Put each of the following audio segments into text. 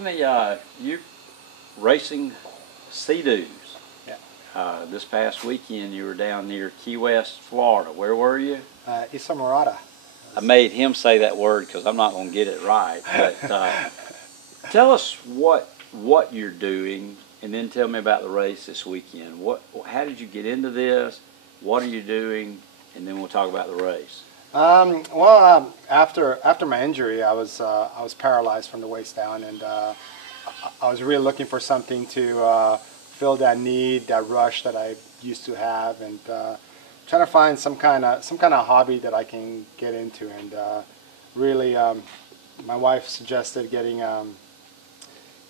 Anthony, you racing Sea-Doos. Yeah. This past weekend you were down near Key West, Florida. Where were you? Islamorada. I made him say that word because I'm not going to get it right. But tell us what you're doing, and then tell me about the race this weekend. How did you get into this? What are you doing? And then we'll talk about the race. After my injury, I was paralyzed from the waist down, and I was really looking for something to fill that need, that rush that I used to have, and trying to find some kind of hobby that I can get into. And really, my wife suggested getting on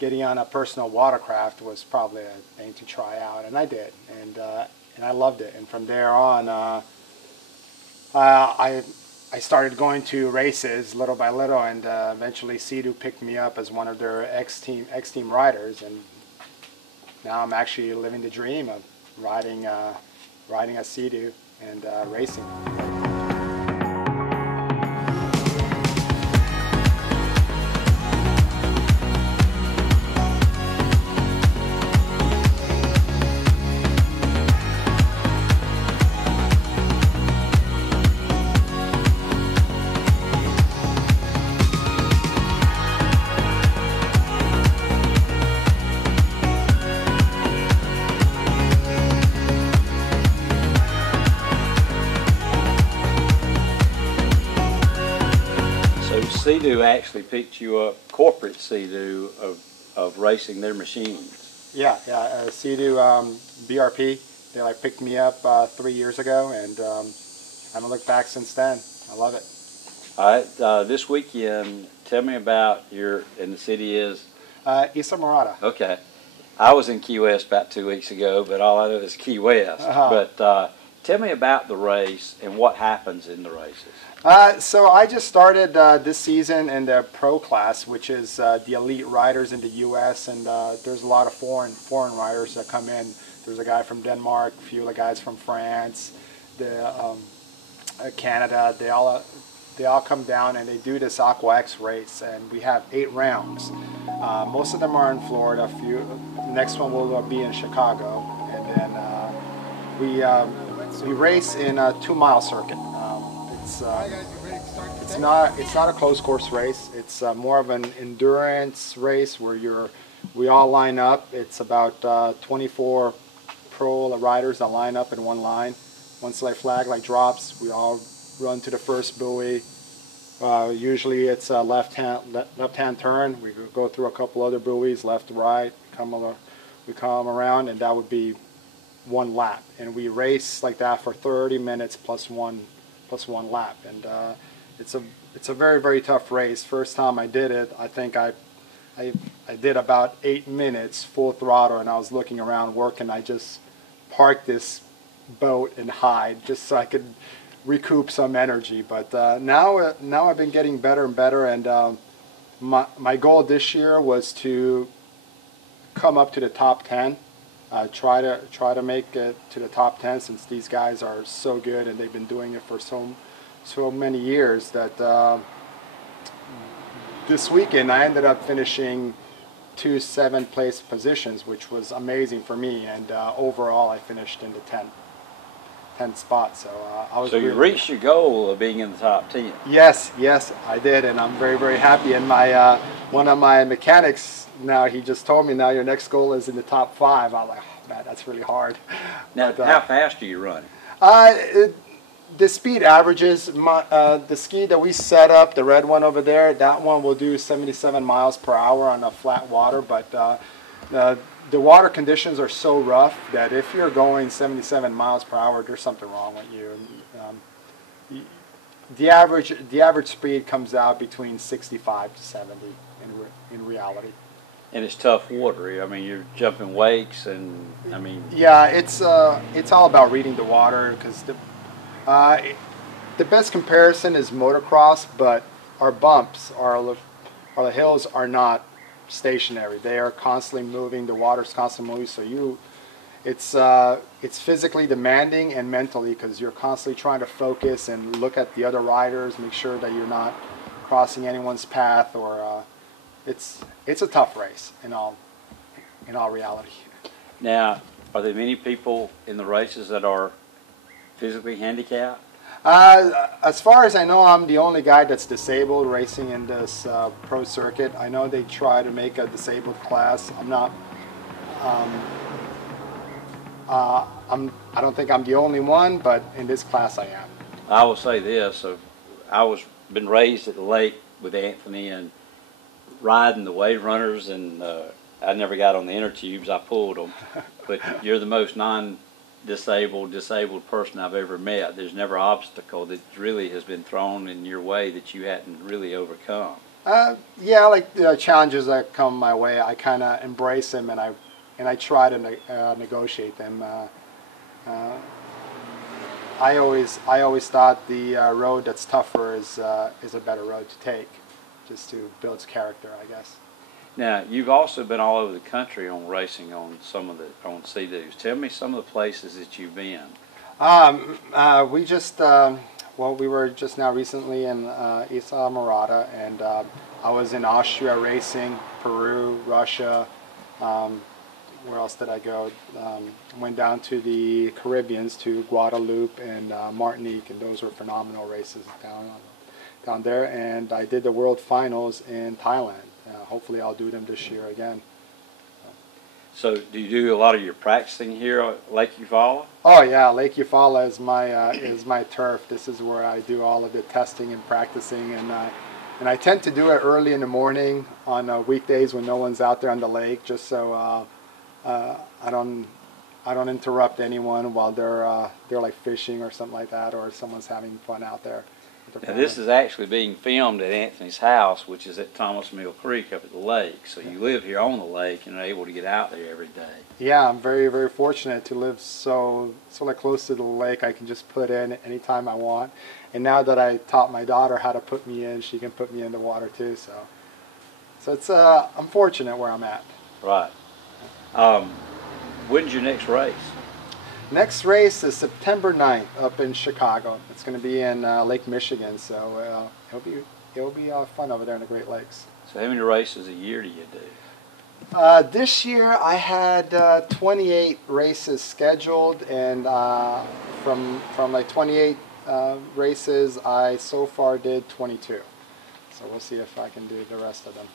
a personal watercraft was probably a thing to try out, and I did, and I loved it. And from there on, I started going to races little by little, and eventually Sea-Doo picked me up as one of their X-Team riders, and now I'm actually living the dream of riding a Sea-Doo and racing. Sea-Doo actually picked you up, corporate Sea-Doo of racing their machines. Yeah, Sea-Doo BRP. They picked me up 3 years ago, and I haven't looked back since then. I love it. All right, this weekend, tell me about and the city is? Islamorada. Okay. I was in Key West about 2 weeks ago, but all I know is Key West. But tell me about the race and what happens in the races. So I just started this season in the pro class, which is the elite riders in the U.S., and there's a lot of foreign riders that come in. There's a guy from Denmark, a few of the guys from France, Canada. They all come down and they do this Aqua X race, and we have 8 rounds. Most of them are in Florida. The next one will be in Chicago, and then we race in a 2-mile circuit. It's not a closed course race. It's more of an endurance race where we all line up. It's about 24 pro riders that line up in one line. Once the flag drops, we all run to the first buoy. Usually it's a left-hand turn. We go through a couple other buoys, left to right. We come around, and that would be 1 lap. And we race like that for 30 minutes plus one lap, and it's a very, very tough race. First time I did it, I think I did about 8 minutes full throttle, and I was looking around working. I just parked this boat and hide just so I could recoup some energy. But now I've been getting better and better, and my goal this year was to come up to the top 10. Try to make it to the top 10, since these guys are so good and they've been doing it for so many years that this weekend I ended up finishing 2 7th place positions, which was amazing for me, and overall I finished in the 10th spot. So I was. So you reached your goal of being in the top 10. Yes, I did, and I'm very, very happy. And my one of my mechanics now, he just told me, now your next goal is in the top 5. I'm like, oh, man, that's really hard. Now, how fast are you running? The speed averages, the ski that we set up, the red one over there, that one will do 77 miles per hour on a flat water, but the water conditions are so rough that if you're going 77 miles per hour, there's something wrong with you. The average speed comes out between 65 to 70 in reality. And it's tough water. I mean, you're jumping wakes, and I mean. Yeah, it's all about reading the water, because the best comparison is motocross, but our bumps, the hills are not stationary. They are constantly moving. The water's constantly moving. So it's physically demanding and mentally, because you're constantly trying to focus and look at the other riders, make sure that you're not crossing anyone's path or it's a tough race in all reality. Now, are there many people in the races that are physically handicapped? As far as I know, I'm the only guy that's disabled racing in this pro circuit. I know they try to make a disabled class. I'm not. I don't think I'm the only one, but in this class I am. I will say this: been raised at the lake with Anthony and riding the wave runners, and I never got on the inner tubes. I pulled them, but you're the most disabled person I've ever met. There's never an obstacle that really has been thrown in your way that you hadn't really overcome. Yeah, like the challenges that come my way, I kind of embrace them, and I try to negotiate them. I always thought the road that's tougher is a better road to take, just to build character, I guess. Now, you've also been all over the country on racing on on Sea-Doos. Tell me some of the places that you've been. We were just now recently in Isla and I was in Austria racing, Peru, Russia. Where else did I go? Went down to the Caribbeans, to Guadeloupe and Martinique, and those were phenomenal races down there. And I did the World Finals in Thailand. Hopefully I'll do them this year again. So do you do a lot of your practicing here at Lake Eufaula? Oh yeah, Lake Eufaula is my turf. This is where I do all of the testing and practicing, and I tend to do it early in the morning on weekdays when no one's out there on the lake, just so I don't interrupt anyone while they're like fishing or something like that, or someone's having fun out there. Now this is actually being filmed at Anthony's house, which is at Thomas Mill Creek up at the lake. So you live here on the lake and are able to get out there every day. Yeah, I'm very, very fortunate to live so close to the lake. I can just put in anytime I want. And now that I taught my daughter how to put me in, she can put me in the water too. So it's I'm fortunate where I'm at. Right. When's your next race? Next race is September 9th up in Chicago. It's going to be in Lake Michigan, so it'll be fun over there in the Great Lakes. So how many races a year do you do? This year I had 28 races scheduled, and from like 28 races I so far did 22. So we'll see if I can do the rest of them.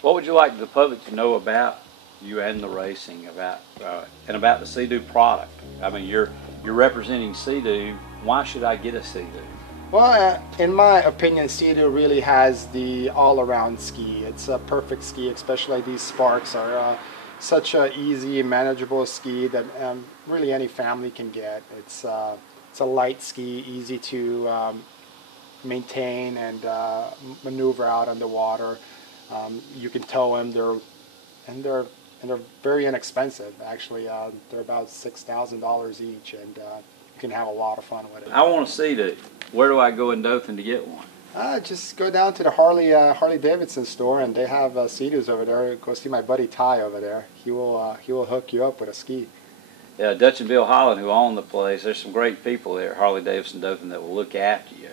What would you like the public to know about you and the racing, and about the Sea-Doo product? I mean, you're representing Sea-Doo. Why should I get a Sea-Doo? Well, in my opinion, Sea-Doo really has the all-around ski. It's a perfect ski, especially these Sparks are such an easy, manageable ski that really any family can get. It's a light ski, easy to maintain and maneuver out on the water. You can tow them. They're very inexpensive. Actually, they're about $6,000 each, and you can have a lot of fun with it. I want to see that. Where do I go in Dothan to get one? Just go down to the Harley Davidson store, and they have Sea-Doos over there. Go see my buddy Ty over there. He will hook you up with a ski. Yeah, Dutch and Bill Holland, who own the place. There's some great people there at Harley Davidson Dothan that will look after you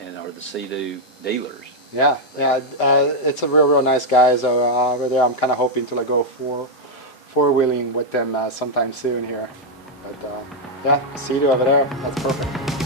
and are the Sea-Doo dealers. Yeah, it's a real nice guys over there. I'm kind of hoping to go four-wheeling with them sometime soon here. But yeah, Sea-Doo over there, that's perfect.